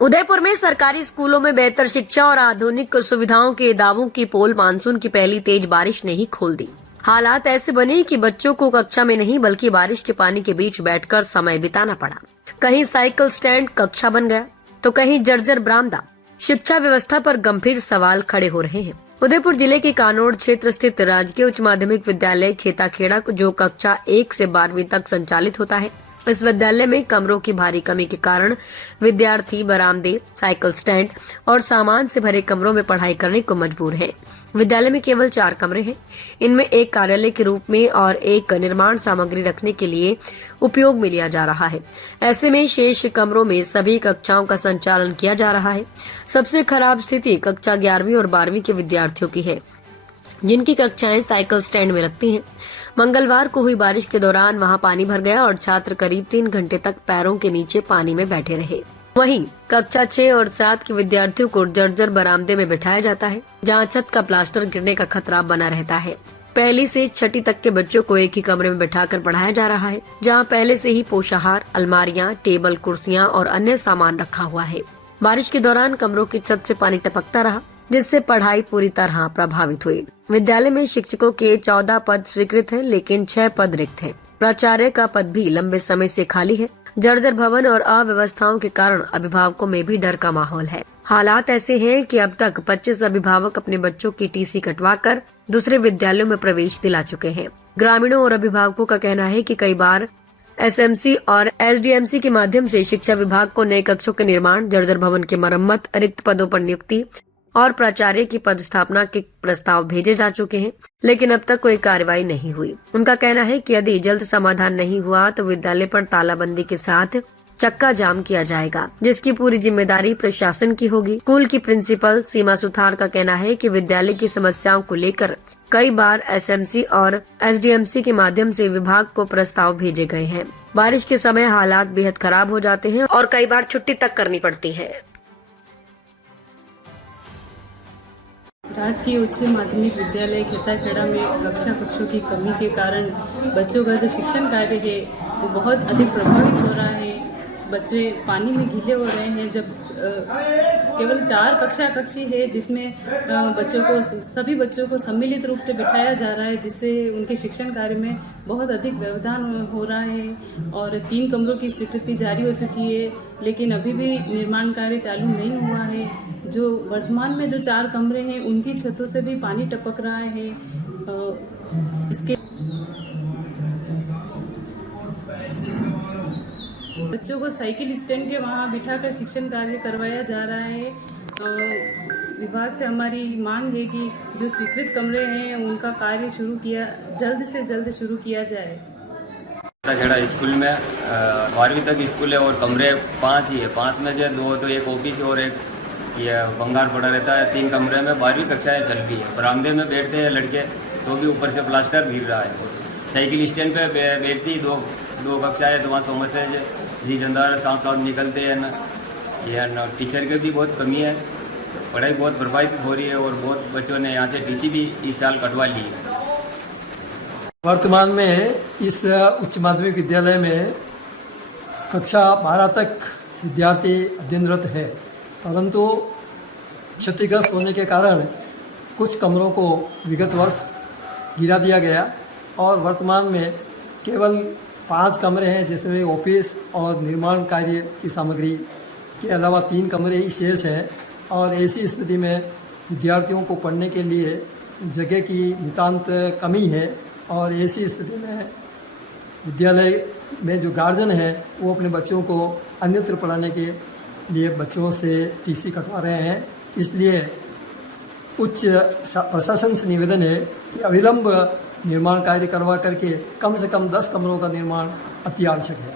उदयपुर में सरकारी स्कूलों में बेहतर शिक्षा और आधुनिक सुविधाओं के दावों की पोल मानसून की पहली तेज बारिश ने ही खोल दी। हालात ऐसे बने कि बच्चों को कक्षा में नहीं बल्कि बारिश के पानी के बीच बैठकर समय बिताना पड़ा। कहीं साइकिल स्टैंड कक्षा बन गया तो कहीं जर्जर बरामदा। शिक्षा व्यवस्था पर गंभीर सवाल खड़े हो रहे हैं। उदयपुर जिले के कानोड़ क्षेत्र स्थित राजकीय उच्च माध्यमिक विद्यालय खेताखेड़ा जो कक्षा 1 से 12वीं तक संचालित होता है, इस विद्यालय में कमरों की भारी कमी के कारण विद्यार्थी बरामदे, साइकिल स्टैंड और सामान से भरे कमरों में पढ़ाई करने को मजबूर हैं। विद्यालय में केवल 4 कमरे हैं। इनमें एक कार्यालय के रूप में और एक निर्माण सामग्री रखने के लिए उपयोग में लिया जा रहा है। ऐसे में शेष कमरों में सभी कक्षाओं का संचालन किया जा रहा है। सबसे खराब स्थिति कक्षा 11वीं और 12वीं के विद्यार्थियों की है, जिनकी कक्षाएं साइकिल स्टैंड में रखती हैं। मंगलवार को हुई बारिश के दौरान वहां पानी भर गया और छात्र करीब 3 घंटे तक पैरों के नीचे पानी में बैठे रहे। वहीं कक्षा 6 और 7 के विद्यार्थियों को जर्जर बरामदे में बिठाया जाता है, जहां छत का प्लास्टर गिरने का खतरा बना रहता है। पहली से 6ठी तक के बच्चों को एक ही कमरे में बैठाकर पढ़ाया जा रहा है, जहां पहले से ही पोषाहार, अलमारियां, टेबल, कुर्सियां और अन्य सामान रखा हुआ है। बारिश के दौरान कमरों की छत से पानी टपकता रहा, जिससे पढ़ाई पूरी तरह प्रभावित हुई। विद्यालय में शिक्षकों के 14 पद स्वीकृत हैं, लेकिन 6 पद रिक्त हैं। प्राचार्य का पद भी लंबे समय से खाली है। जर्जर भवन और अव्यवस्थाओं के कारण अभिभावकों में भी डर का माहौल है। हालात ऐसे हैं कि अब तक 25 अभिभावक अपने बच्चों की टीसी कटवाकर दूसरे विद्यालयों में प्रवेश दिला चुके हैं। ग्रामीणों और अभिभावकों का कहना है कि कई बार एसएमसी और एसडीएमसी के माध्यम से शिक्षा विभाग को नए कक्षों के निर्माण, जर्जर भवन की मरम्मत, रिक्त पदों पर नियुक्ति और प्राचार्य की पद स्थापना के प्रस्ताव भेजे जा चुके हैं, लेकिन अब तक कोई कार्रवाई नहीं हुई। उनका कहना है कि यदि जल्द समाधान नहीं हुआ तो विद्यालय पर तालाबंदी के साथ चक्का जाम किया जाएगा, जिसकी पूरी जिम्मेदारी प्रशासन की होगी। स्कूल की प्रिंसिपल सीमा सुथार का कहना है कि विद्यालय की समस्याओं को लेकर कई बार एसएमसी और एसडीएमसी के माध्यम से विभाग को प्रस्ताव भेजे गए हैं। बारिश के समय हालात बेहद खराब हो जाते हैं और कई बार छुट्टी तक करनी पड़ती है। राजकीय उच्च माध्यमिक विद्यालय खेताखेड़ा में कक्षों की कमी के कारण बच्चों का जो शिक्षण कार्य है वो बहुत अधिक प्रभावित हो रहा है। बच्चे पानी में गीले हो रहे हैं। जब केवल 4 कक्षी है, जिसमें सभी बच्चों को सम्मिलित रूप से बिठाया जा रहा है, जिससे उनके शिक्षण कार्य में बहुत अधिक व्यवधान हो रहा है। और 3 कमरों की स्वीकृति जारी हो चुकी है, लेकिन अभी भी निर्माण कार्य चालू नहीं हुआ है। जो वर्तमान में जो 4 कमरे हैं उनकी छतों से भी पानी टपक रहा है। इसके बच्चों को साइकिल स्टैंड के वहाँ बिठाकर शिक्षण कार्य करवाया जा रहा है। विभाग से हमारी मांग है कि जो स्वीकृत कमरे हैं उनका कार्य जल्द से जल्द शुरू किया जाए। खेड़ा स्कूल में 12वीं तक स्कूल है और कमरे 5 ही है। 5 में से 2 तो एक ऑफिस और एक ये भंगार पड़ा रहता है। 3 कमरे में 12वीं कक्षाएँ चलती है। बरामदे में बैठते हैं लड़के, तो भी ऊपर से प्लास्टर गिर रहा है। साइकिल स्टैंड पे बैठती 2 कक्षाएँ, तो वहाँ समस्या जी जंदार साथ निकलते हैं ना। ये ना टीचर की भी बहुत कमी है। पढ़ाई बहुत प्रभावित हो रही है और बहुत बच्चों ने यहाँ से टीसी भी इस साल कटवा ली है। वर्तमान में इस उच्च माध्यमिक विद्यालय में कक्षा 12 तक विद्यार्थी अध्ययनरत है, परंतु क्षतिग्रस्त होने के कारण कुछ कमरों को विगत वर्ष गिरा दिया गया और वर्तमान में केवल 5 कमरे हैं, जिसमें ऑफिस और निर्माण कार्य की सामग्री के अलावा 3 कमरे ही शेष हैं। और ऐसी स्थिति में विद्यार्थियों को पढ़ने के लिए जगह की नितांत कमी है और ऐसी स्थिति में विद्यालय में जो गार्जियन है वो अपने बच्चों को अन्यत्र पढ़ाने के लिए बच्चों से टीसी कटवा रहे हैं। इसलिए उच्च प्रशासन से निवेदन है कि अविलंब निर्माण कार्य करवा करके कम से कम 10 कमरों का निर्माण अति आवश्यक है।